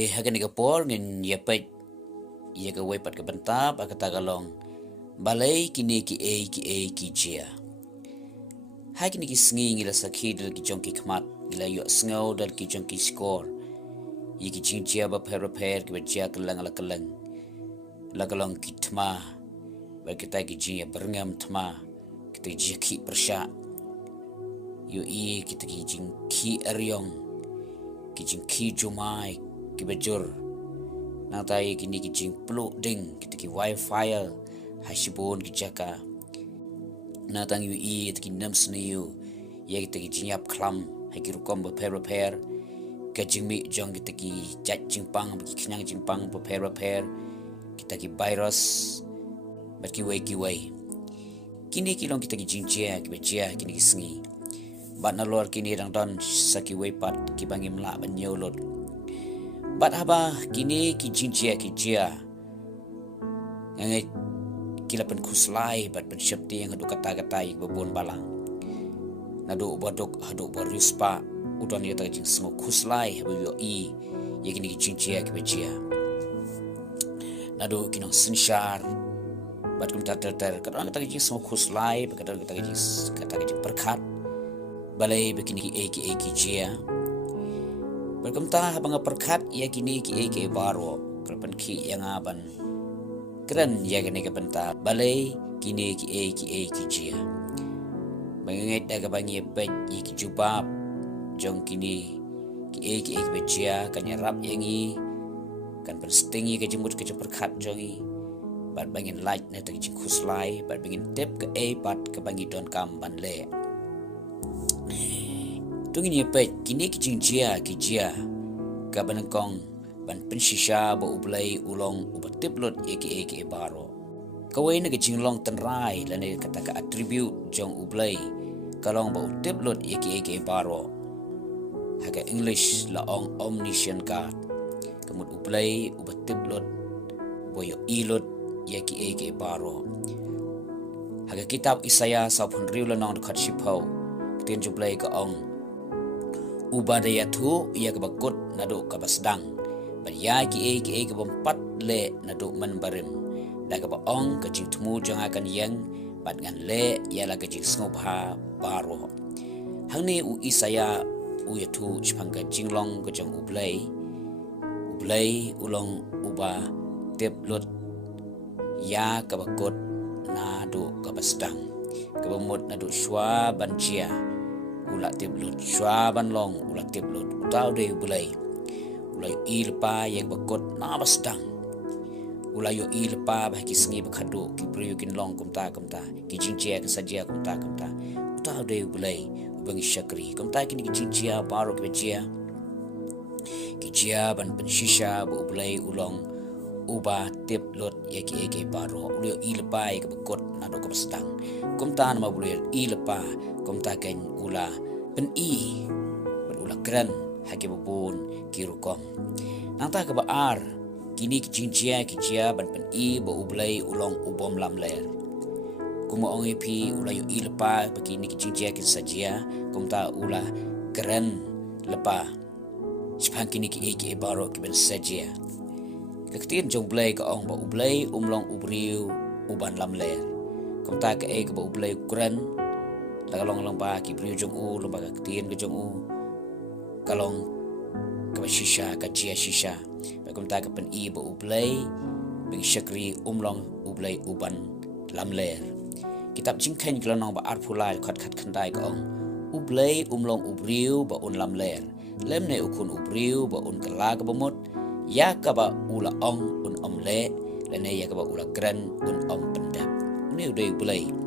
Te hagan ni kapor ngin yapet ia ka wepat ka bentap akata kalong balei kini Kiei Kiei. Hai kini ki sngi ngila sakhi dal ki jong ki khmat ngila yo sngo dal ki jong ki score. Ye ki jinjia ba per ki bajia kelang la kalong ki tma ba kita ki jinja berngam tma kita jiki persya yo kita ki jing ki eryong ki jing ki jumai ki bajur nang tai kini ki jing pluk ding kita ki wifi hasibon ki jaka na tang yu ki nam sniu ye kita ki jinyap klam hai ki rukom ba per ka jing mi jong kita ki jat jingpang ki knyang jingpang ba per kita ki virus bat ki wei kini ki long kita ki jinjia ki bajia kini ki sngi bat na lor kini dang don saki wei pat ki bangim la ban nyolot bat haba kini ki jinjia ki jia ngai kilapan kuslai bat ban syapti yang adu kata-kata ik babon balang nadu bodok hadu boruspa udon ya tajing semua kuslai habu yo ya kini ki jinjia ki bajia nadu kinong sensyar bat kum ter kadang kata ki semua kuslai kadang kata ki perkat balei begini Kiei Kiei berkemtah bang perkat ya kini Kiei baro kelpan ki yang aban keren ya kini ke bentah balei kini Kiei Kiei mengingat daga bangi pet ki jubab jong kini Kiei bejia kan yarap yangi kan penstingi ke jemut ke perkat jongi bat bangin light na tak jing kuslai bat bangin tip ke pat ke bangi don kam ban le tungin ye pet kini ki jia ka banengkong ban pensisha bo ublai ulong ubatip lot ye Kiei baro kawai na ke jinglong tenrai lane kata ka attribute jong ublai kalong bo utip lot ye Kiei baro haga english la ong omniscient god kamut ublai ubatip lot boyo ilot ye Kiei baro haga kitab Isaya 10 riu lanong dekat sipau kiten jublai ka ong ubadaya tu ia kebakut nadu kabasdang baya Kiei ke bompat le nadu menbarim da ka ong ka jing tmu jang akan yang bat ngan le ia la ka jing snobha baro hangni u Isaya u ya tu chpang ka jinglong ka jang ublai ulong uba tep lot ya kabakut nadu kabasdang kabamut nadu shwa banjia ulat tiblut swaban long ulat tiblut utau de bulai ulai ilpa yang bakot na basdang ulai yo ilpa bah ki sngi bakhadu ki priukin long kumta ki jinjia ka sajia kumta utau de bulai ubangi syakri kumta ki jinjia baro ki jia ki jia ban pensisha bu bulai ulong uba tiblut ya Kiei baro ulai ilpa ka bakot na do ka basdang kumta na bulai ilpa kumta ken ula pen berula keren hake babun kirukom nanta ka baar kini ki jinjia ban pen bo ublai ulong ubom lam ler kuma ong pi ula yo lepa begini ki jinjia ki sajia kumta ula keren lepa sepang kini Kiei baro ki ben sajia kaktir jong blai ka ong ba ublai umlong ubriu uban lam ler kumta ka ka ba ublai keren kalong ba ki briu jong u lomba ka tien ke jong u kalong ka shisha ka chia shisha ba kum ta ka pen bo ublai bing syakri umlong ublai uban lamler kitab jingkhen kalong ba arphulai khat khandai ka ong ublai umlong ubriu ba un lamler lemne ukun ubriu ba un kala ka bomot ya ka ba ula ong un omle lene ya ka ba ula gran un om pendap ne udai ublai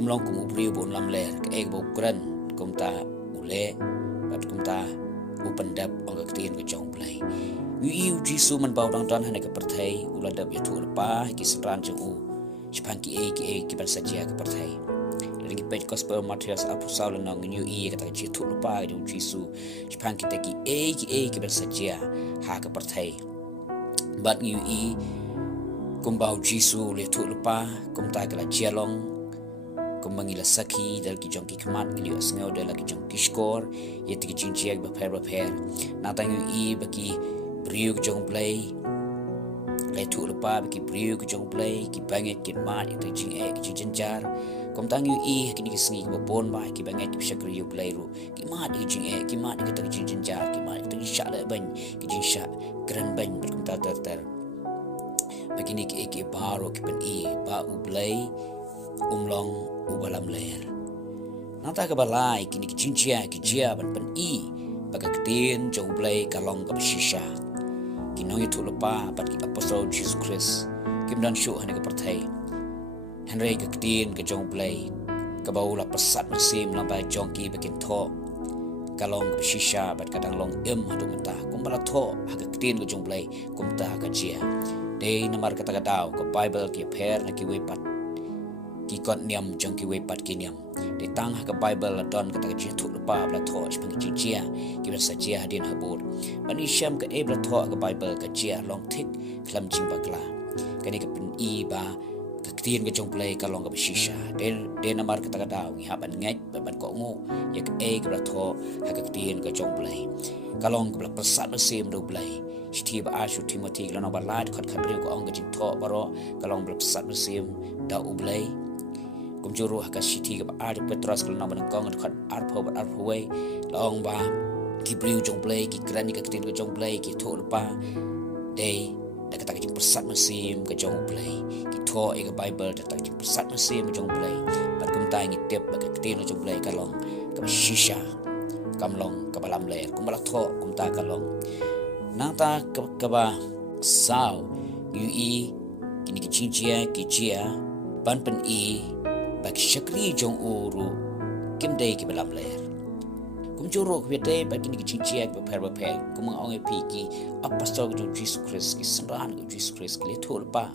umlong kum ubriu bon lam ler ke bo kran kum ta ule bat kum ta upendap ong ka tien ke jong play wi jisu man bau dang dan hane ka perthai ula dap ya tu pa ki sran jong u chpang Kiei ki ban sajia ka perthai ringi page gospel materials apusal nang new ka ta ji tu pa jong jisu chpang ki ta Kiei ki ban sajia ha ka perthai bat new kum bau jisu le tu pa kum ta ka la jialong kumbangila saki dal ki jong ki kmat ili asngau dal ki jong ki skor yet ki jinjia ba per na tang baki beriu ke jong play le tu lepa ki beriu ke jong play ki banget ki mat itu jing ki jenjar kom tang yu kini ki sengi ki bon ba ki banget ki syakri yu play ru ki mat ki jing ki mat ki tak jing jenjar ki mat ki syak le ban ki jing syak keren ban berkum ter begini ki baru ki pen ba u play umlong u balam ler nata ka balai kini ki jinjia ki jia ban pen baka ketin jong play kalong ka shisha kinoi tu lepa pat ki apostol Jesus Christ kim dan syu hane ka perthai Henry ka ketin ka jong play ka baula pasat masim lambai jong ki bakin tho kalong ka shisha bat kadang long hadu menta kumbala tho ha ka ketin ka jong play kumta ka jia dei namar kata ka daw ka Bible ki pher na ki we pat ki kon niam jong ki we pat ki niam de tang ha ka Bible la don kata ji thu pa bla tho spang ji chia ki ba sa chia din ha bur bani sham ka e bla tho ka Bible ka chia long thik khlam jing ba kla kani ka pin ba ka tin ka jong play ka long ka shisha de namar kata ka daw ngi ha ban ngai ban ko ngo ya ka e ka bla tho ha ka tin ka jong play ka long ka bla pasat ma sim do play Shti ba ashu Timothy la no ba lad khat khat ri ko ong ka jing tho baro ka long bla pasat ma sim da ublay kum juru haka shiti ka ar Petros kala naman kong khat ar pho ba ar phoi long ba ki briu jong play ki krani ka tin ka jong play ki thol pa day da ka ta ki persat masim ka jong play ki tho e ka Bible da ta ki persat masim jong play pat kum tai ngi tep ba ka tin ka jong play ka long ka shisha kam long ka balam ler kum bala tho kum ta ka long nang ta ka ba sao yu kini ki chinchia ki chia ban pen bak syakri jong uru kim day ki balam ler kum juro ki day bak ni ki chinchia ki ba pher kum ong e ki apostol jong Jesus Christ ki sanran ki Jesus Christ ki le thol pa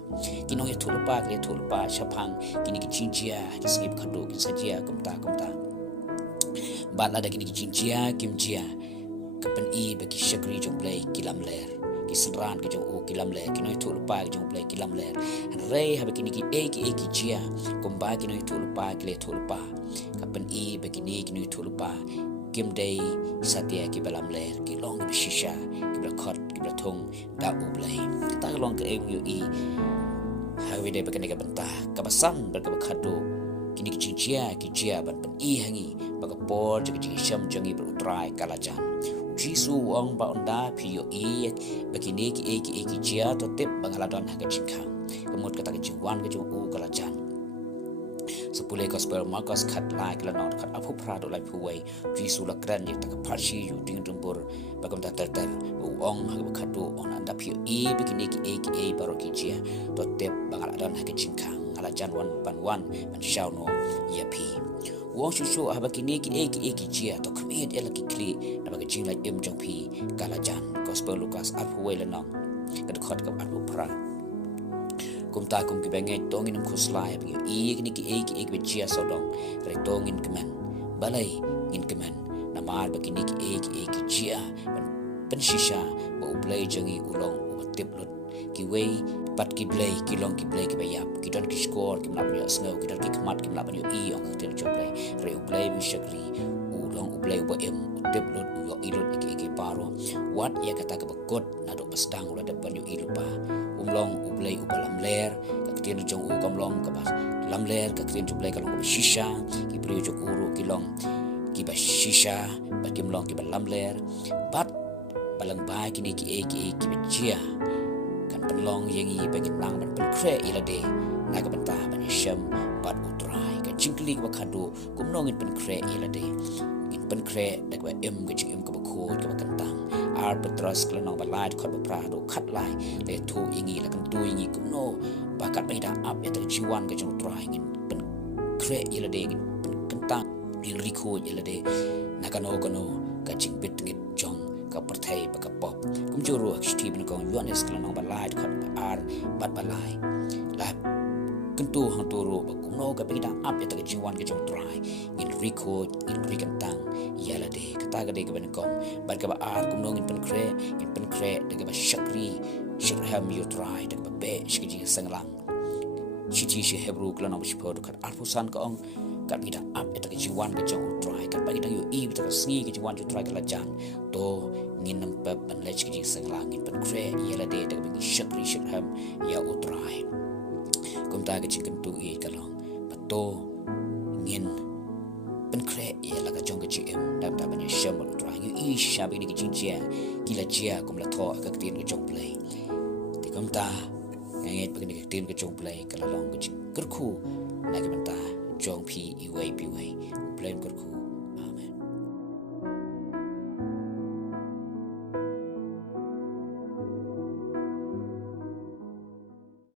ki nong e thol pa ki le thol pa shapang ki ni ki chinchia ki skip khado ki sajia kum ta ba la da ki ni ki chinchia kim chia kapan bak syakri jong play ki lam ler ki sanran ki jong ki lam ler ki noi thul pa ki jong play ki lam ler rei ha ki ni ki ki chia kum ba ki noi thul pa ki le thul pa kapan ba ki noi thul pa kim day satya ki balam ler ki long ki shisha ki bla khot ki bla thong da u play ta long ka yu ha we day ba ki ni ka banta ka basan ba ka khado kini ki chia ban pen hangi ba ka por ji sham jangi bru try kalajan Jisu ong ba onda pio bakini ki chia to tip bangaladon ha ka jingkhang kemut kata ki jingwan ka jung u kalajan sepule gospel Marcus khat lai kala not khat apu prado lai phuwei Jisu la kran ye ta ka pharshi yu ding dumbur bagam ta ter ong ha ka khatu on anda pio bakini ki baro ki chia to tip bangaladon ha ka jingkhang alajan wan ban shau no yapi wong shu abakini ki chia to kmet elaki kli na ba jing lai em jong pi kalajan gospel Lucas alphuwei la nong ka khot ka alphu pra kum ta kum ki bengai tongin khuslai bi ni ki chia sodong re tongin kemen balai in kemen na mar bakini ki chia pen shisha ba ublai jangi ulong tip lut ki wei pat ki blay ki long ki blay ki bayap ki don ki score ki mlap ya snow ki don ki kmat ki mlap ong ka job play re ublay bi shakri ulong ublay ba em tip lut yo ilut ki paro wat ya kata ka bakot na do pasdang ula da banyu ilupa umlong ublay ubalam ler ka tin jong u kamlong ka bas lam ler ka tin job play ka long shisha ki priyo jok uru ki long ki ba shisha ba ki mlong ki ba lam ler bat balang ba ki ni ki chia penlong yangi bagi nang ban penkre ilade naga benta ban sham bat utrai ka jingkli ka khadu kumnong in penkre ilade in penkre dak ba em ga jing em ka ko ka kantang ar petros kla nong ba lait khot ba pra do khat lai le thu ingi la kan tu ingi kumno ba kat ba da ap ya ta jiwan ka jong utrai in penkre ilade in kantang in riko ilade naga no ka jing bit ngit jong ka perthai ba ka pop kum juru akshti bin kong yuanes kala nong balai khot ar bat balai la kentu hang turu ba kum no ka bida ap ya ta jiwan ka jong try in riko in rikantang yala de kata ga de ka bin kong bat ka ba ar kum no in pen kre de ka ba shakri shakham you try de ba be shiki sanglang shiti she hebru kala nong shpo khat ar pusan ka ong kat kita up eta ke jiwan ke jong utrai kat bagi tang yu i ta sngi ke jiwan utrai ke lajan to ngin nam pep ban lech ke jing sang langit ban kre ya la de ta bagi shakri shakham ya utrai kum ta ke jing tu i ka long to ngin ban kre ya la ka jong ke jim dam ta ban sham utrai yu i sha bi ni ke jing jia kila jia kum la tho ka tin ke jong play ti kum ta ngai bagi ni ke tin ke jong play ka la long ke jing kerku na ke ban ta jong pi i wei pi wei blame kerku amen